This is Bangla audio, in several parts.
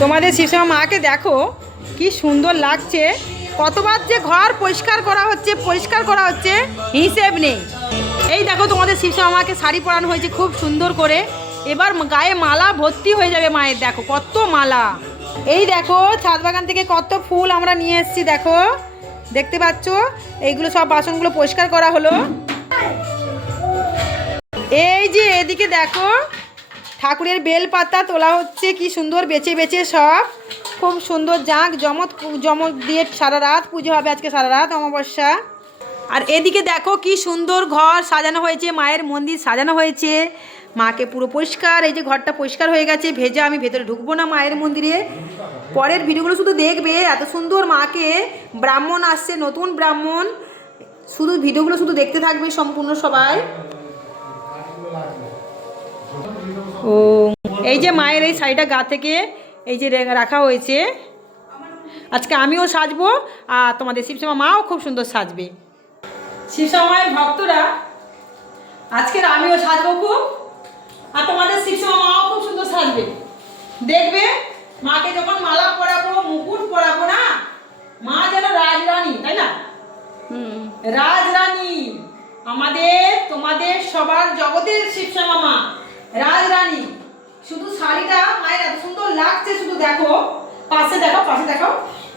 তোমাদের শিবশ্যামা মাকে দেখো, কি সুন্দর লাগছে। কতবার যে ঘর পরিষ্কার করা হচ্ছে, পরিষ্কার করা হচ্ছে, হিসেব নেই। এই দেখো তোমাদের শিবশ্যামা মাকে শাড়ি পরানো হয়েছে খুব সুন্দর করে। এবার গায়ে মালা ভর্তি হয়ে যাবে মায়ের, দেখো কত মালা। এই দেখো, ছাদ বাগান থেকে কত ফুল আমরা নিয়ে এসেছি, দেখো। দেখতে পাচ্ছ? এইগুলো সব বাসনগুলো পরিষ্কার করা হলো। এই যে এদিকে দেখো ঠাকুরের বেল পাতা তোলা হচ্ছে, কি সুন্দর বেছে বেছে সব। খুব সুন্দর জাঁক, জমত জমক দিয়ে সারা রাত পুজো হবে আজকে, সারা রাত অমাবস্যা। আর এদিকে দেখো কি সুন্দর ঘর সাজানো হয়েছে, মায়ের মন্দির সাজানো হয়েছে। মাকে পুরো পরিষ্কার, এই যে ঘরটা পরিষ্কার হয়ে গেছে, ভেজা, আমি ভেতরে ঢুকবো না মায়ের মন্দিরে। পরের ভিডিওগুলো শুধু দেখবে, এত সুন্দর মাকে ব্রাহ্মণ আসছে, নতুন ব্রাহ্মণ। শুধু ভিডিওগুলো শুধু দেখতে থাকবে সম্পূর্ণ সবাই। ও এই যে মায়ের এই শাড়িটা গা থেকে এই যে রাখা হয়েছে। আজকে আমিও সাজবো আর তোমাদের শিবশ্যামা মাও খুব সুন্দর সাজবে। শিবশ্যামা মায়ের ভক্তরা আজকের আমিও সাজবো খুব আর তোমাদের শিবশ্যামা মাও খুব সুন্দর সাজবে। দেখবে মাকে যখন মালা পরাবো মুকুট পরাবো না মা যেন রাজরানী তাই না? রাজরানী আমাদের তোমাদের সবার জগতের শিবশ্যামা মা। রাজরানী, শুধু শাড়িটা, মায়ের এত সুন্দর লাগছে, শুধু দেখো। পাশে দেখো পাশে দেখো।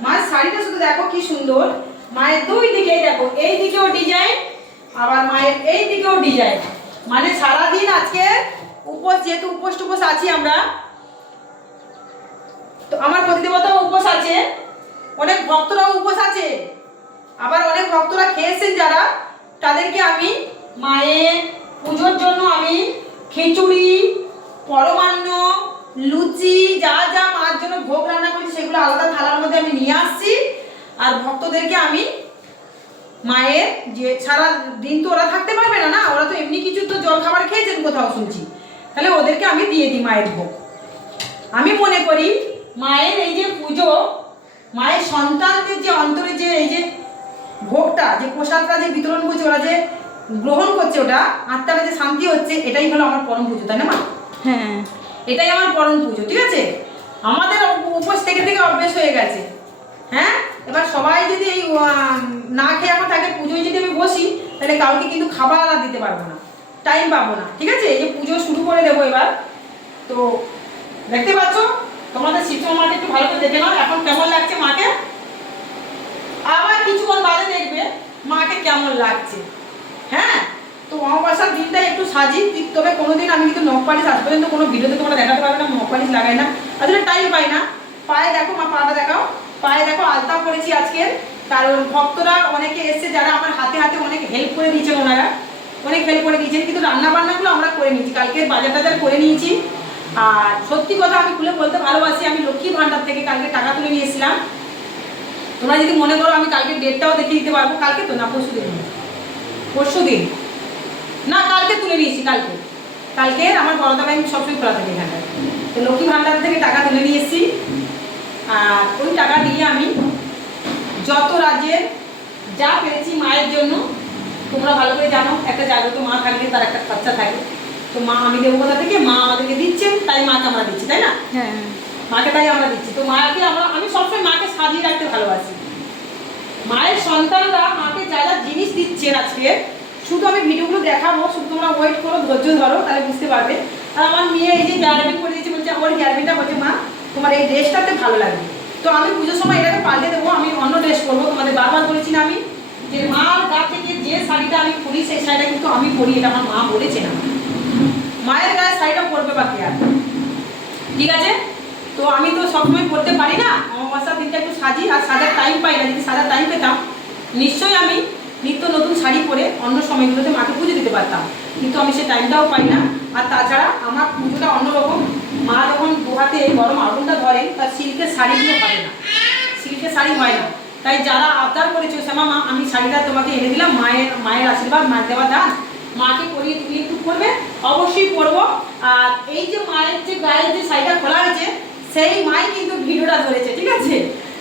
মায়ের শাড়িটা শুধু দেখো, কি সুন্দর। মায়ের দুই দিকেই দেখো, এই দিকেও ডিজাইন, আবার মায়ের এই দিকেও ডিজাইন। মানে সারাদিন আজকে উপোস, যেহেতু উপোস টুপোস আছি আমরা, তো আমার প্রতিদেবতাও উপোস আছে, অনেক ভক্তরাও উপোস আছে, আবার অনেক ভক্তরা খেয়েছেন যারা, তাদেরকে আমি মায়ের পুজোর জন্য আমি খিচুড়ি, পরমান্ন, লুচি, যা যা মার জন্য ভোগ রান্না করছি, সেগুলো আলাদা থালার মধ্যে আমি নিয়ে আসছি। আর ভক্তদেরকে আমি মায়ের যে সারা দিন তো ওরা থাকতে পারবে না না? ওরা তো এমনি কিছু তো জল খাবার খেয়েছেন কোথাও শুনছি। তাহলে ওদেরকে আমি দিয়ে দিই মায়ের ভোগ। আমি মনে করি মায়ের এই যে পুজো, মায়ের সন্তানদের যে অন্তরে যে এই যে ভোগটা, যে প্রসাদটা যে বিতরণ করছে, ওরা যে গ্রহণ করছে ওটা আত্মারা যে শান্তি হচ্ছে এটাই হলো আমার পরম পুজো তাই না মা? হ্যাঁ। এটাই আমার পরম পুজো ঠিক আছে? আমাদের উপ- উপোস থেকে থেকে অভ্যেস হয়ে গেছে। হ্যাঁ? এবার সবাই যদি এই না খেয়ে আমার তাকে পুজোয় যদি আমি বসি তাহলে কাউকে কিন্তু খাবার আর দিতে পারব না। টাইম পাবো না ঠিক আছে? এই যে পুজো শুরু করে দেবো এবার। তো দেখতে পাচ্ছ? তোমাদের শিশু মাকে একটু ভালো করে দেখে নাও এখন কেমন লাগছে মাকে? আবার কিছুক্ষণ বাদে দেখবে মাকে কেমন লাগছে। হ্যাঁ? তো অমাবস্যার দিনটা একটু সাজি তবে কোনোদিন আমি কিন্তু নখ পালিশ আজ পর্যন্ত কোনো ভিডিওতে তোমরা দেখাতে পারবে না, নখ পালিশ লাগাই না। আসলে টাইম পাই না। পায়ে দেখো, মা, পাটা দেখাও। পায়ে দেখো আলতা পরেছি আজকে। কারণ ভক্তরা অনেকে এসছে যারা আমার হাতে হাতে অনেক হেল্প করে দিয়েছেন ওনারা। অনেক হেল্প করে দিয়েছেন, কিন্তু রান্না বান্নাগুলো আমরা করে নিয়েছি। কালকে বাজার টাজার করে নিয়েছি। আর সত্যি কথা আমি খুলে বলতে ভালোবাসি, আমি লক্ষ্মী ভান্ডার থেকে কালকে টাকা তুলে নিয়েছিলাম তোমরা যদি মনে করো আমি কালকে ডেটটাও দেখিয়ে দিতে পারব, কালকে তো না, পরশু দিন। পরশু দিন। না কালকে তুলে নিয়েছি কালকে। কালকে আমার বড়দা ব্যাংক সবসময় খোলা থাকে এখানটায়। তো লক্ষ্মী ভান্ডার থেকে টাকা তুলে নিয়ে এসেছি। আর ওই টাকা দিয়ে আমি যত রাজ্যের যা পেরেছি মায়ের জন্য তোমরা ভালো করে জানো একটা জাগ্রত মা থাকলে তার একটা খরচা থাকে তো মা আমি দেবো কোথা থেকে? মা আমাদেরকে দিচ্ছেন তাই মাকে আমরা দিচ্ছি তাই না? হ্যাঁ। মাকে তাই আমরা দিচ্ছি। তো মাকে আমরা আমি সবসময় মাকে সাজিয়ে রাখতে ভালোবাসি। মায়ের সন্তানরা মাকে যা যা জিনিস দিচ্ছে আজকে, শুধু আমি ভিডিওগুলো দেখাবো, শুধু তোমরা ওয়েট করো, ধৈর্য ধরো, তাহলে বুঝতে পারবে। আর আমার মেয়ে এই যে হেয়ারবিন করে দিয়েছে, বলছে, আমার হেয়ারবিনটা বলছে, মা, তোমার এই ড্রেসটাতে ভালো লাগবে। তো আমি পুজোর সময় এটাকে পাল্টে দেবো, আমি অন্য ড্রেস করব তোমাদের বারবার বলেছি না আমি, যে মার গা থেকে যে শাড়িটা আমি পরি, সেই শাড়িটা কিন্তু আমি পরি, এটা আমার মা বলেছে না। মায়ের গায়ে শাড়িটা পরবে বাকি আর? ঠিক আছে? তো আমি তো সবসময় পরতে পারি না, অমাবস্যার দিনটা একটু সাজি, আর সাজার টাইম পাই না, যদি সাজার টাইম পেতাম, নিশ্চয়ই আমি নিত্য নতুন শাড়ি পরে অন্য সময়গুলোতে মাকে পুজো দিতে পারতাম। কিন্তু আমি সে টাইমটাও পাই না। আর তাছাড়া আমার পুজোটা অন্যরকম মা যখন দুহাতে গরম আগুনটা ধরেন তার সিল্কের শাড়িগুলো হবে না। সিল্কের শাড়ি হয় না। তাই যারা আবদার করেছ শ্যামা মা আমি শাড়িটা তোমাকে এনে দিলাম, মায়ের মায়ের আশীর্বাদ, মায়ের দেওয়া দান। মাকে করিয়ে তুমি একটু করবে অবশ্যই করব আর এই যে মায়ের যে গায়ের যে শাড়িটা খোলা আছে, সেই মাই কিন্তু ভিডিওটা ধরেছে, ঠিক আছে?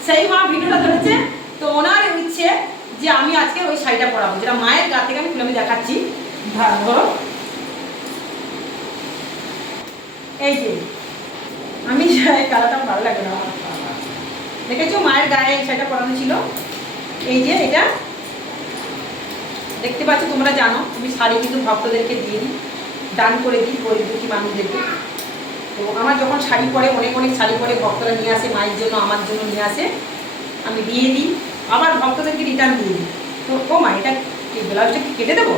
সেই মা ভিডিওটা ধরেছে, তো ওনার ইচ্ছে যে আমি আজকে ওই শাড়িটা পরাবো, যেটা মায়ের গা থেকে আমি খুলে দেখাচ্ছি। এই যে, আমি এই কালারটা ভালো লাগে না দেখেছ মায়ের গায়ে এই শাড়িটা পরানো ছিল? এই যে এটা। দেখতে পাচ্ছ, তোমরা জানো, আমি শাড়ি কিন্তু ভক্তদেরকে দিই দান করে দিই, গরিব দুঃখী মানুষদেরকে। তো আমার যখন শাড়ি পরে অনেক অনেক শাড়ি পরে ভক্তরা নিয়ে আসে মায়ের জন্য আমার জন্য নিয়ে আসে আমি দিয়ে দিই। আবার ভক্তদেরকে রিটার্ন দিয়ে দিই। তো ও মা এটা ব্লাউজটা কি কেটে দেবো?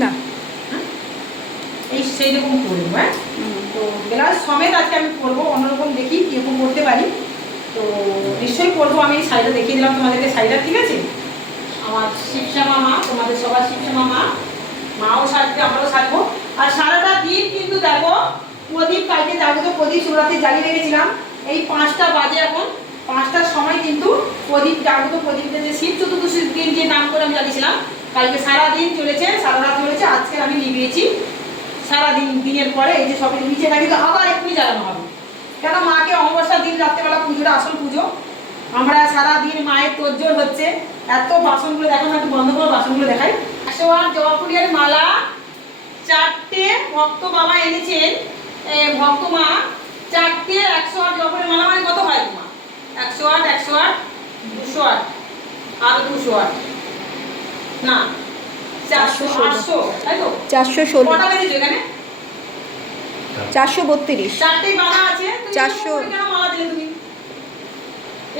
না। এই সেই রকম করব হ্যাঁ? তো ব্লাউজ সমেত আজকে আমি করব অন্যরকম দেখি কীরকম করতে পারি। তো নিশ্চয়ই করব আমি শাড়িটা দেখিয়ে দিলাম তোমাদেরকে। শাড়িটা ঠিক আছে? আমার শিবশ্যামা মা তোমাদের সবার শিবশ্যামা মা মাও সাজবে আমরাও সাজবো আর সারাটা দিন কিন্তু দেখো প্রদীপ কালকে যাব তো প্রদীপ শিবরাত্রি জ্বালিয়ে রেখেছিলাম। এই পাঁচটা বাজে এখন। পাঁচটার সময় কিন্তু প্রদীপ জাগত প্রদীপটা যে শিব চতুর্দশীর দিন যে নাম করে আমি জ্বালিয়েছিলাম, কালকে সারাদিন চলেছে, সারা রাত চলেছে, আজকে আমি লিভিয়েছি সারাদিন, দিনের পরে এই যে সবের নিচে না কিন্তু আবার এক্ষুনি জ্বালানো হবে। কেন মাকে অমাবস্যার দিন রাত্রেবেলা পুজোটা আসল পুজো? আমরা সারাদিন মায়ের তোরজোর হচ্ছে। এত বাসনগুলো দেখো না, একটু বন্ধ করো বাসনগুলো দেখাই। একশো আট জবাফুলিয়ার মালা চারটে ভক্ত বাবা এনেছেন। এ, ভক্ত মা চারটে একশো আট জবাফুলের মালা মানে কত হয় মা একশো আট একশো আট দুশো আট আর দুশো আট। না চারশো আটশো তাই তো? চারশো ষোলো। কটা বেজেছে এখানে? চারশো বত্রিশ। চারটে মালা আছে চারশো। কেন মালা দিলে তুমি?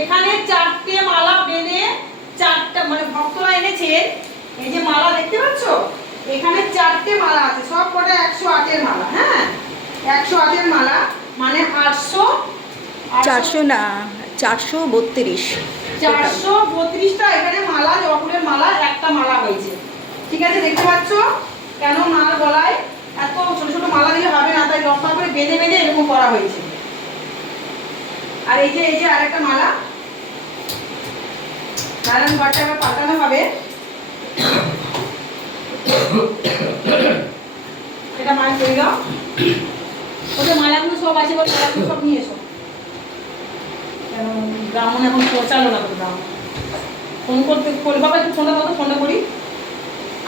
এখানে চারটে মালা বেঁধে চারটা মানে ভক্তরা এনেছে এই যে মালা দেখতে পাচ্ছ? এখানে চারটে মালা আছে সব কটা একশো আটের মালা হ্যাঁ? একশো আটের মালা মানে আটশো চারশো না চারশো বত্রিশ। চারশো বত্রিশটা এখানে মালা জবাফুলের মালা একটা মালা হয়েছে। ঠিক আছে দেখতে পাচ্ছ? কেন মার গলায় এত ছোট ছোট মালা দিলে হবে না তাই লম্বা করে বেঁধে বেঁধে এরকম করা হয়েছে। আর এই যে এই যে আরেকটা মালা। নারায়ণ ঘরটা এবার পাল্টানো হবে। এটা করে দাও ওদের মালাগুলো সব আছে বলে মালাগুলো সব নিয়ে এসো। ব্রাহ্মণ এখন পৌঁছালো না তো ব্রাহ্মণ। ফোন করতে করি বাবা একটু ফোনটা কত ফোনটা করি।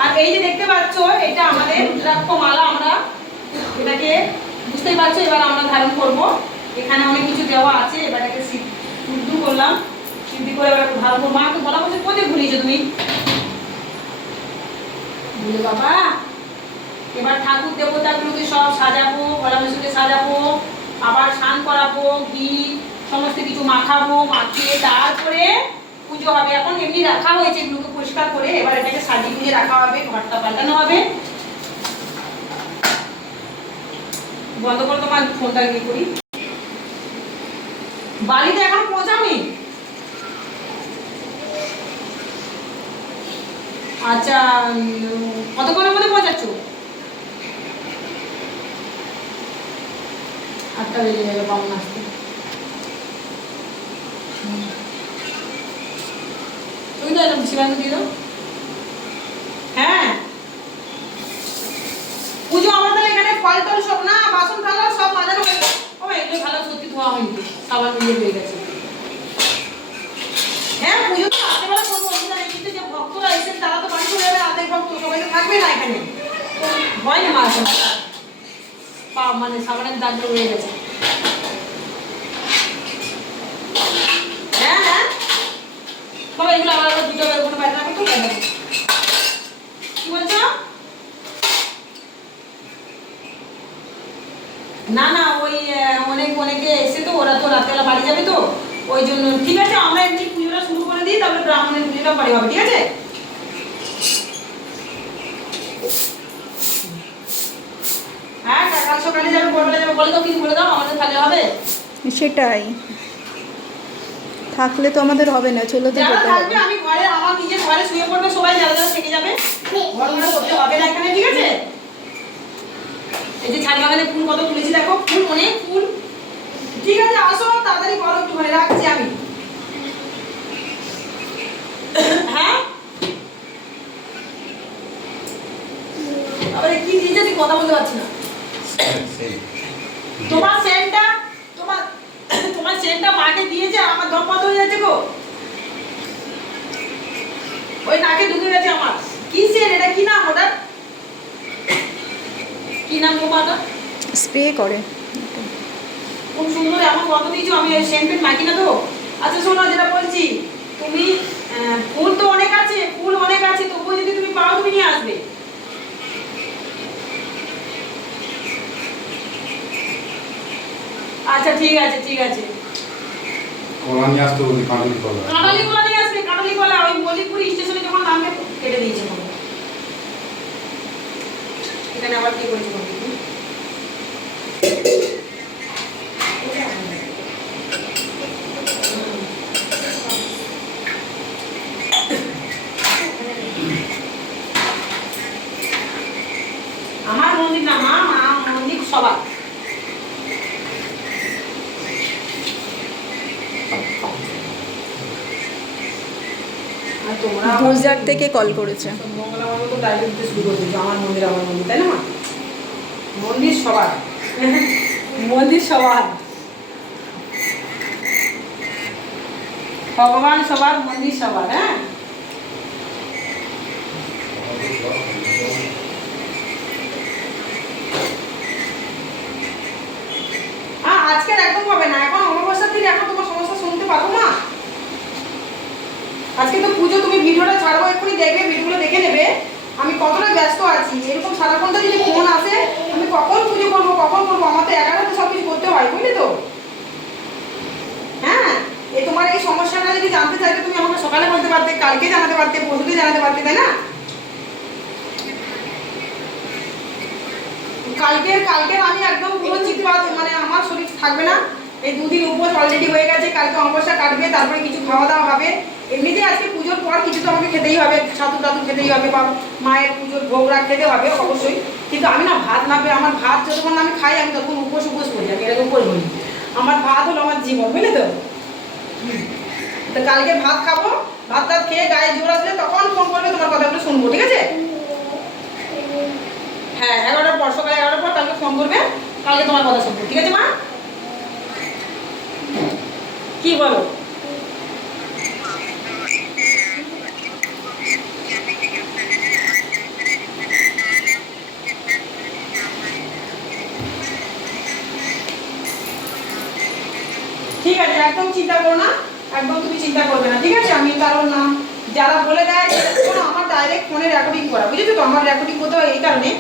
আর এই যে দেখতে পাচ্ছ, এটা আমাদের রুদ্রাক্ষ মালা আমরা। এটাকে বুঝতেই পারছ, এবার আমরা ধারণ করব। এখানে অনেক কিছু দেওয়া আছে, এবার এটাকে সিদ্ধ করলাম। সিদ্ধি করে এবার ধারণ করব মাকে বলা বলছে, কোথায় ভুলিয়েছো তুমি? বাবা এবার ঠাকুর দেবতাগুলোকে সব সাজাবো গলা মেশুকে সাজাবো, আবার স্নান করাবো, ঘি, সমস্ত কিছু মাখাবো, মাখিয়ে তারপরে পুজো হবে। এখন এমনি রাখা হয়েছে এগুলোকে পরিষ্কার করে, এবার এটাকে সাজিয়ে গুজিয়ে রাখা হবে, ঘরটা পাল্টানো হবে। বন্ধ করে তোমার ফোনটা ইয়ে করি? বাড়িতে এখন পৌঁছাওনি আচ্ছা কতক্ষণের মধ্যে পৌঁছাচ্ছ? আটটা বেজে যাবে বামন আসতে তুমি তো এটা শিবাঙ্গ দিয়ে হ্যাঁ। পুজো তাহলে এখানে ফল টল সব না, বাসন থালা সব মাজানো হয়ে ও এগুলো ভালো সত্যি ধোয়া হয়নি, সাবান দিয়ে হয়ে গেছে। হ্যাঁ যে ভক্তরা তো বাড়ি চলে ভক্ত, সবাই থাকবে না এখানে। হয় না পা মানে সাবানের দাগটা রয়ে গেছে হ্যাঁ হ্যাঁ এগুলো আবার দিতে কোনো বাইরে কি বলছো? না না, ওই অনেক, অনেকে এসে তো, ওরা তো বাড়ি যাবে তো, ওই জন্য ঠিক আছে, আমরা পুজোটা শুরু করে দিই, তারপরে ব্রাহ্মণের পুজোটা বাড়ি হবে, ঠিক আছে? হ্যাঁ কাল সকালে যাবে যাবে, বলে দাও, কিছু বলে দাও, আমাদের থাকলে হবে। সেটাই। থাকলে তো আমাদের হবে না চলে তো যেতে থাকবে হবে। আমি ঘরে আমার নিজের ঘরে শুয়ে পড়বে সবাই যারা থেকে যাবে ঘর ঘরে করতে হবে না এখানে ঠিক আছে? এই যে ছাদ বাগানে ফুল কত তুলেছি দেখো ফুল অনেক ফুল। ঠিক আছে আসো তাড়াতাড়ি করো একটু ঘরে রাখছি আমি। হ্যাঁ? আবার কি দিয়েছে কথা বলতে পারছি না। তোমার সেন্টটা তোমার সেন্টটা মাকে দিয়েছে আমার দম বন্ধ হয়ে যাচ্ছে গো। ওই নাকে ঢুকে গেছে আমার। কি সেন্ট এটা কি নাম ওটা কি নাম গো স্প্রে করে। খুব সুন্দর এমন গন্ধ দিয়েছ আমি সেন্ট পেন্ট মাইকি না তো। আচ্ছা শোনো যেটা বলছি তুমি ফুল তো অনেক আছে ফুল অনেক আছে তবুও যদি তুমি পাও তুমি নিয়ে আসবে। আচ্ছা ঠিক আছে ঠিক আছে। কলা নিয়ে আসতে বলছি কাঁটালি কলা। কাঁটালি কলা নিয়ে আসবে কাঁটালি কলা। ওই মল্লিকপুর স্টেশনে যখন নামবে, কেটে দিয়েছে এখানে আবার কি করেছে বলতো তুমি? আমার মন্দির না মা মা মন্দির সবার আর তোমরা গুজরাট থেকে কল করেছে। মন্দির সবার। ভগবান সবার, মন্দির সবার হ্যাঁ? আজকের একদম হবে না। এখন অমাবস্যার দিন, এখন তোমার সমস্যা শুনতে পাবো না? আজকে তো ভিডিওটা ছাড়বো, এক্ষুনি দেখবে, ভিডিওগুলো দেখে নেবে। আমি কতটা ব্যস্ত আছি। এরকম সারাক্ষণটা যদি ফোন আসে, আমি কখন পুজো করব, কখন করব? আমার তো এগারোতে সব কিছু করতে হয়, বুঝলি তো? হ্যাঁ? এ তোমার এই সমস্যাটা যদি জানতে চাইতে, তুমি আমাকে সকালে বলতে পারতে, কালকে জানাতে পারতে পরশুদিন জানাতে পারতে, তাই না? কালকের কালকের আমি একদম পুরো চিৎপাত মানে আমার শরীর থাকবে না। এই দুদিন উপোস অলরেডি হয়ে গেছে, কালকে অমাবস্যা কাটবে, তারপরে কিছু খাওয়া দাওয়া হবে। এমনিতেই আজকে পর কিছু তো আমাকে খেতেই হবে, ছাতু টাতু খেতেই হবে বা মায়ের পুজোর ভোগ রাখ খেতে হবে অবশ্যই। কিন্তু আমি না ভাত না পেয়ে আমার ভাত যতক্ষণ আমি খাই, আমি তখন উপোস উপোস করি, আমি এরকম করে বলি। আমার ভাত হলো আমার জীবন, বুঝলে তো। তো কালকে ভাত খাব, ভাত টাত খেয়ে গায়ে জোর আসলে তখন ফোন করবে, তোমার কথাগুলো শুনব, ঠিক আছে? হ্যাঁ এগারোটার পর, সকালে এগারোটার পর কালকে ফোন করবে, কালকে তোমার কথা শুনব, ঠিক আছে মা? কি বলো ঠিক আছে একদম চিন্তা করো না, একদম তুমি চিন্তা করবে না, ঠিক আছে? আমি কারণ নাম যারা বলে দেয়, শোনো, আমার ডাইরেক্ট ফোনে রেকর্ডিং করা, বুঝেছ তো? আমার রেকর্ডিং করতে হয় এই কারণে।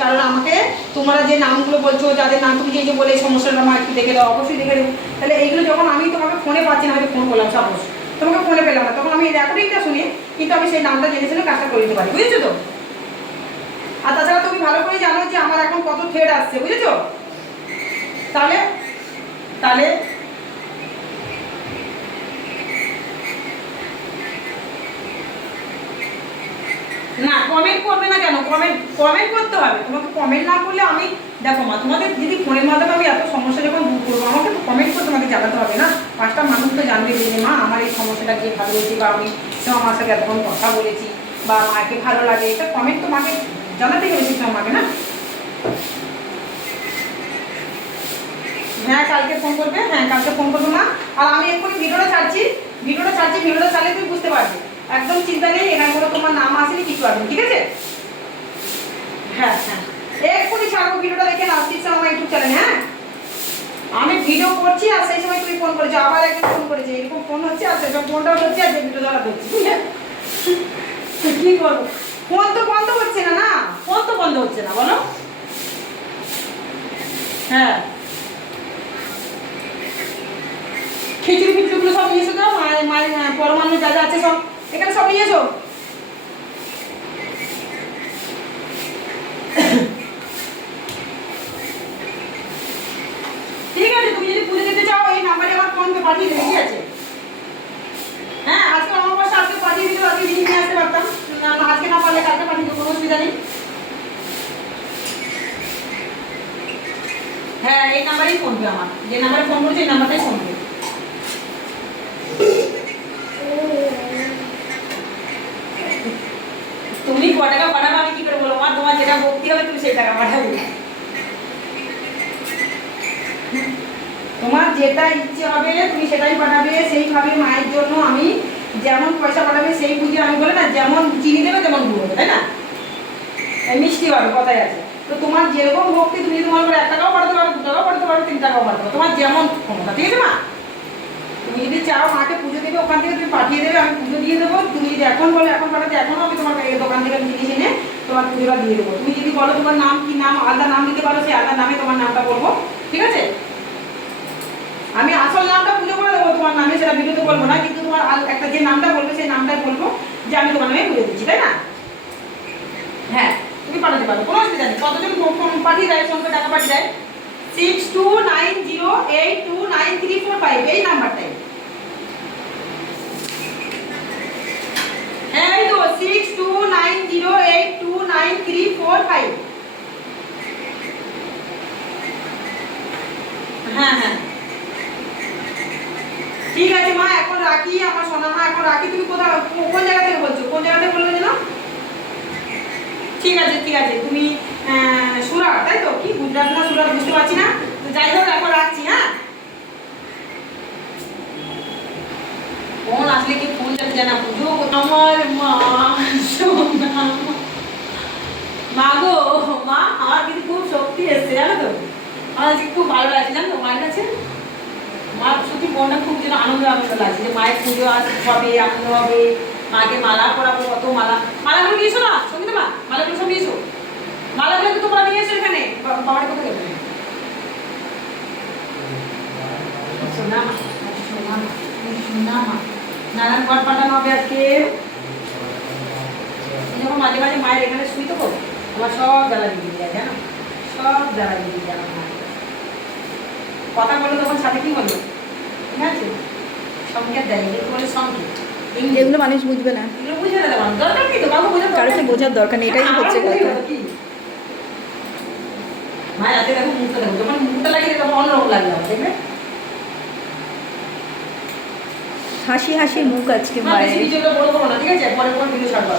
কারণ আমাকে তোমরা যে নামগুলো বলছো, যাদের নাম তুমি যে যে বলে এই সমস্যাটা আমার একটু দেখে দাও, অবশ্যই দেখে দেবো তাহলে এইগুলো যখন আমি তোমাকে ফোনে পাচ্ছি না, হয়তো ফোন করলাম সাপোজ তোমাকে ফোনে পেলাম না, তখন আমি এই রেকর্ডিংটা শুনি কিন্তু আমি সেই নামটা জেনে শুনে কাজটা করে দিতে পারি, বুঝেছ তো? আর তাছাড়া তুমি ভালো করে জানো যে আমার এখন কত থ্রেড আসছে, বুঝেছ? তাহলে তাহলে না কমেন্ট করবে না কেন? কমেন্ট কমেন্ট করতে হবে। তোমাকে কমেন্ট না করলে আমি, দেখো মা, তোমাদের যদি ফোনের মাধ্যমে আমি এত সমস্যা যখন দূর করব, আমাকে তো কমেন্ট করে তোমাকে জানাতে হবে না। পাঁচটা মানুষ তো জানবে যে, মা, আমার এই সমস্যাটা কে ভালো হয়েছে বা আমি তো আমার সাথে এতক্ষণ কথা বলেছি বা মাকে ভালো লাগে। এটা কমেন্ট তো মাকে জানাতেই হবে সেটা আমাকে না। হ্যাঁ কালকে ফোন করবে? হ্যাঁ কালকে ফোন করব মা। আর আমি এক্ষুনি ভিডিওটা ছাড়ছি। ভিডিওটা ছাড়ছি ভিডিওটা ছাড়লে তুমি বুঝতে পারবে। একদম চিন্তা নেই, এখানে কোনো তোমার নাম আসেনি, কিছু আসেনি, ঠিক আছে? হ্যাঁ হ্যাঁ। এক্ষুনি ছাড়বো ভিডিওটা দেখে নাও শিখছে আমার ইউটিউব চ্যানেলে হ্যাঁ? আমি ভিডিও করছি আর সেই সময় তুমি ফোন করেছ, আবার একজন ফোন করেছে, এরকম ফোন হচ্ছে আর সেসব ফোনটাও হচ্ছে আর যে ভিডিও ধরা করছি কি করব? ফোন তো বন্ধ হচ্ছে না না? ফোন তো বন্ধ হচ্ছে না, বলো। হ্যাঁ। খিচুড়ি ফিচুড়িগুলো সব নিয়ে এসো তো, মায়ের মায়ের পরমান্ন যা যা আছে সব। এখানে সব নিয়ে এসো। ঠিক আছে, তুমি যদি পুজো দিতে চাও, এই নাম্বারে আমার ফোন পে পাঠিয়ে দেবে ঠিক আছে? হ্যাঁ আজকে আমার পাশে আজকে পাঠিয়ে দিলে আজকে জিনিস নিয়ে আসতে পারতাম। আজকে না পারলে কালকে পাঠিয়ে দেবো, কোনো অসুবিধা নেই। হ্যাঁ এই নাম্বারেই ফোন পে আমার। যে নাম্বারে ফোন করেছি, এই নাম্বারটাই ফোন পে তুমি ক টাকা পাঠাবে আমি কি করে বলব মা তোমার যেটা ভক্তি হবে তুমি সেই টাকা পাঠাবে? তোমার যেটা ইচ্ছে হবে, তুমি সেটাই পাঠাবে। সেইভাবে মায়ের জন্য আমি যেমন পয়সা পাঠাবে, সেই বুঝে আমি বলে না, যেমন চিনি দেবে তেমন দেবে, তাই না? মিষ্টি হবে, কথাই আছে। তো তোমার যেরকম ভক্তি তুমি তোমার করো এক টাকাও পাঠাতে পারো, দু টাকাও পাঠাতে পারো, তিন টাকাও পারো। তোমার যেমন ক্ষমতা, ঠিক আছে মা? তুমি যদি চাও মাকে পুজো দেবে, ওখান থেকে তুমি পাঠিয়ে দেবে, আমি পুজো দিয়ে দেবো। তুমি যদি এখন বলো, এখন পাঠাতে, এখনও আমি তোমার দোকান থেকে জিনিস এনে তোমার পুজোটা দিয়ে দেবো। তুমি যদি বলো তোমার নাম কি নাম, আলাদা নাম দিতে পারো, সেই আলাদা নামে তোমার নামটা বলব। ঠিক আছে? আমি আসল নামটা পুজো করে দেবো তোমার নামে, সেটা ভিডিওতে বলব না, কিন্তু তোমার একটা যে নামটা বলবে, সেই নামটাই বলব যে আমি তোমার নামে পুজো দিচ্ছি, তাই না? হ্যাঁ তুমি পাঠাতে পারো, কোনো অসুবিধা নেই। কতজন পাঠিয়ে দেয় ফোনপে টাকা পাঠিয়ে দেয়? Six two nine zero eight two nine three four five এই নাম্বারটাই হ্যাঁ এই তো six two nine zero eight two nine three four five ঠিক আছে মা, এখন রাখি, আমার সোনা মা, এখন রাখি। তুমি কোথাও কোন জায়গা থেকে বলছো? কোন জায়গা থেকে বললে যেন ঠিক আছে ঠিক আছে। তুমি সুরাট, তাই তো? কি গুজরাট না সুরাট বুঝতে পারছি না। তো যাই হোক, এখন রাখছি হ্যাঁ? ফোন আসলে কি ফোন যাবে জানা? পুজো আমার মা, সোনা মা। মা, আমার কিন্তু খুব শক্তি এসছে, জানো তো? আমার আজকে খুব ভালো লাগছে, জানো তো, মায়ের কাছে? মা সত্যি মনটা খুব যেন আনন্দ আনন্দ লাগছে, যে মায়ের পুজো আজ হবে, আনন্দ হবে, মাকে মালা পরাবো, কত মালা। মালাগুলো নিয়ে এসো না, সঙ্গীতা মা, মালাগুলো সব নিয়ে এসো। মালাগুলো তো তোমরা নিয়ে এসো এখানে। বাবাটা কোথায় গেল? সোনা মা সোনা মা, সোনা নানান ঘর পাঠানো হবে আজকে। মাঝে মাঝে মায়ের এখানে শুই তো আমার সব দিয়ে যায় জানো? সব দিয়ে যায় আমার কথা বলে তখন সাথে কি বলো? ঠিক আছে? সংকেত দেয় এগুলো বলে সংকেত। এগুলো মানুষ বুঝবে না। এগুলো বুঝে না দরকার কি? তো কাউকে বোঝার কারোকে বোঝার দরকার নেই এটাই হচ্ছে কথা। হলো কি? দেখো মুখটা দেখো। যখন মুখটা লাগিয়ে তখন অন্যরকম লাগল দেখবে হাসি হাসি মুখ আজকে মায়ের। ভিডিওটা বড় করো না ঠিক আছে? পরে পরে ভিডিও ছাড়বো।